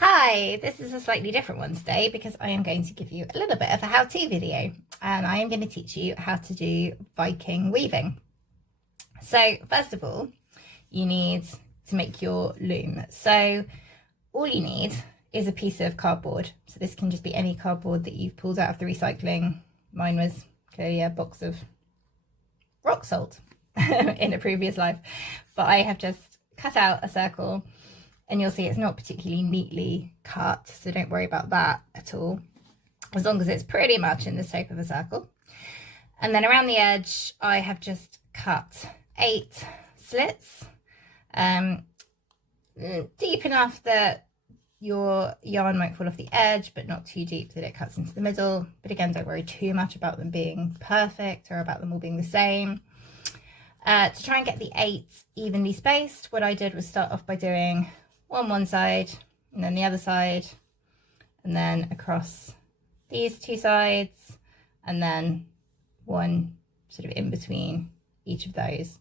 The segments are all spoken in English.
Hi, this is a slightly different one today because I am going to give you a little bit of a how-to video and I am going to teach you how to do Viking weaving. So first of all, you need to make your loom. So all you need is a piece of cardboard. So this can just be any cardboard that you've pulled out of the recycling. Mine was a box of rock salt in a previous life, but I have just cut out a circle. And you'll see it's not particularly neatly cut, so don't worry about that at all, as long as it's pretty much in the shape of a circle. And then around the edge, I have just cut 8 slits, deep enough that your yarn won't fall off the edge, but not too deep that it cuts into the middle. But again, don't worry too much about them being perfect or about them all being the same. To try and get the 8 evenly spaced, what I did was start off by doing one side and then the other side, and then across these 2 sides, and then one sort of in between each of those.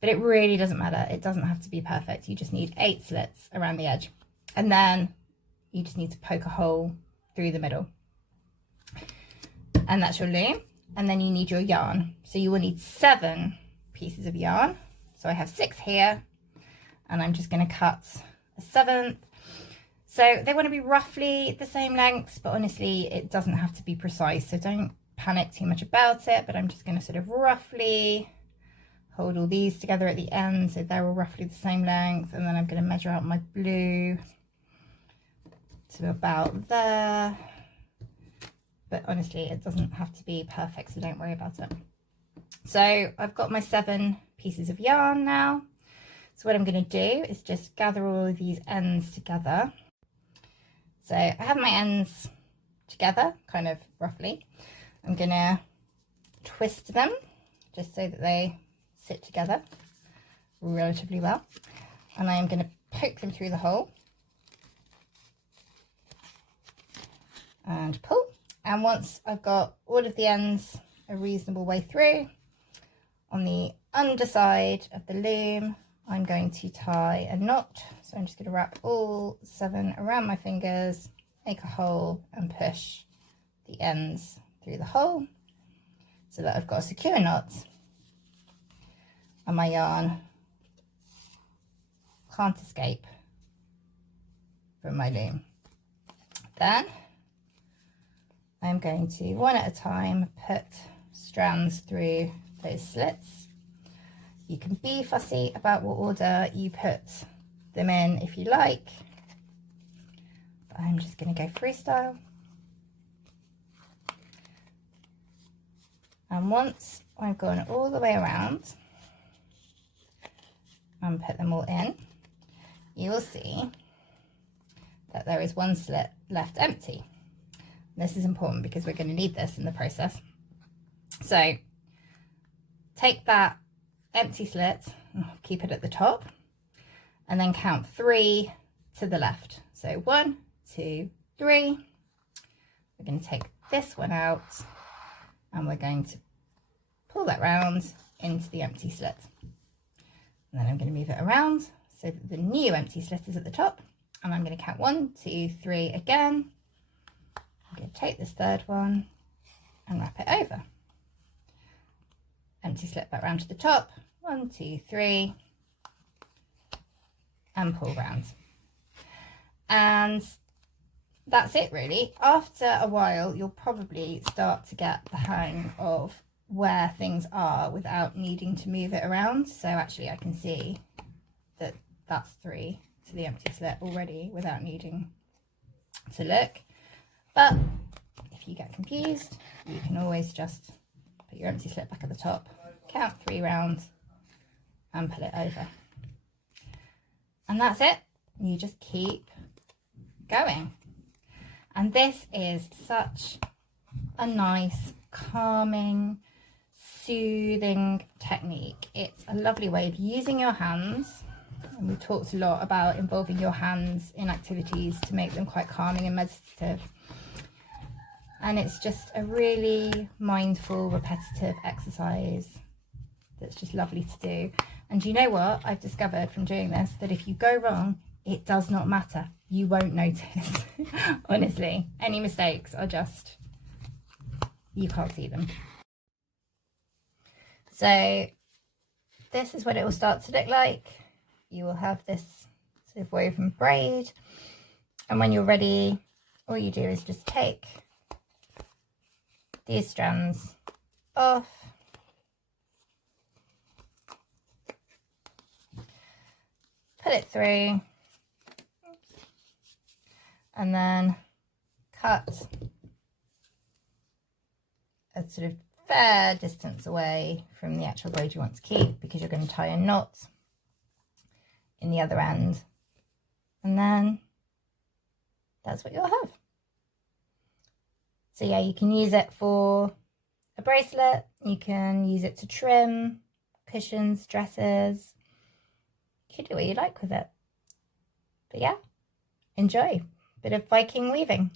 But it really doesn't matter, it doesn't have to be perfect. You just need 8 slits around the edge, and then you just need to poke a hole through the middle, and that's your loom. And then you need your yarn, so you will need 7 pieces of yarn. So I have 6 here, and I'm just going to cut a 7th. So they want to be roughly the same lengths, but honestly it doesn't have to be precise, so don't panic too much about it. But I'm just going to sort of roughly hold all these together at the end so they're all roughly the same length, and then I'm going to measure out my blue to about there. But honestly it doesn't have to be perfect, so don't worry about it. So I've got my 7 pieces of yarn now. So what I'm going to do is just gather all of these ends together. So I have my ends together, kind of roughly. I'm going to twist them just so that they sit together relatively well. And I am going to poke them through the hole and pull. And once I've got all of the ends a reasonable way through, on the underside of the loom, I'm going to tie a knot. So I'm just going to wrap all 7 around my fingers, make a hole and push the ends through the hole so that I've got a secure knot and my yarn can't escape from my loom. Then I'm going to, one at a time, put strands through those slits. You can be fussy about what order you put them in if you like, but I'm just going to go freestyle. And once I've gone all the way around and put them all in, you will see that there is one slit left empty. This is important because we're going to need this in the process. So take that empty slit, keep it at the top, and then count 3 to the left. So 1, 2, 3. We're going to take this one out and we're going to pull that round into the empty slit. And then I'm going to move it around so that the new empty slit is at the top, and I'm going to count 1, 2, 3 again. I'm going to take this 3rd one and wrap it over. Empty slit back round to the top, 1, 2, 3, and pull round. And that's it really. After a while you'll probably start to get the hang of where things are without needing to move it around. So actually I can see that that's 3 to the empty slit already without needing to look. But if you get confused, you can always just put your empty slit back at the top, count 3 rounds and pull it over. And that's it. You just keep going. And this is such a nice, calming, soothing technique. It's a lovely way of using your hands. And we talked a lot about involving your hands in activities to make them quite calming and meditative. And it's just a really mindful, repetitive exercise that's just lovely to do. And you know what I've discovered from doing this? That if you go wrong, it does not matter. you won't notice. Honestly, any mistakes are just, you can't see them. So this is what it will start to look like. You will have this sort of woven braid, and when you're ready, all you do is just take these strands off, put it through, and then cut a sort of fair distance away from the actual braid you want to keep, because you're going to tie a knot in the other end, and then that's what you'll have. So yeah, you can use it for a bracelet, you can use it to trim cushions, dresses, you can do what you like with it. But yeah, enjoy. Bit of Viking weaving.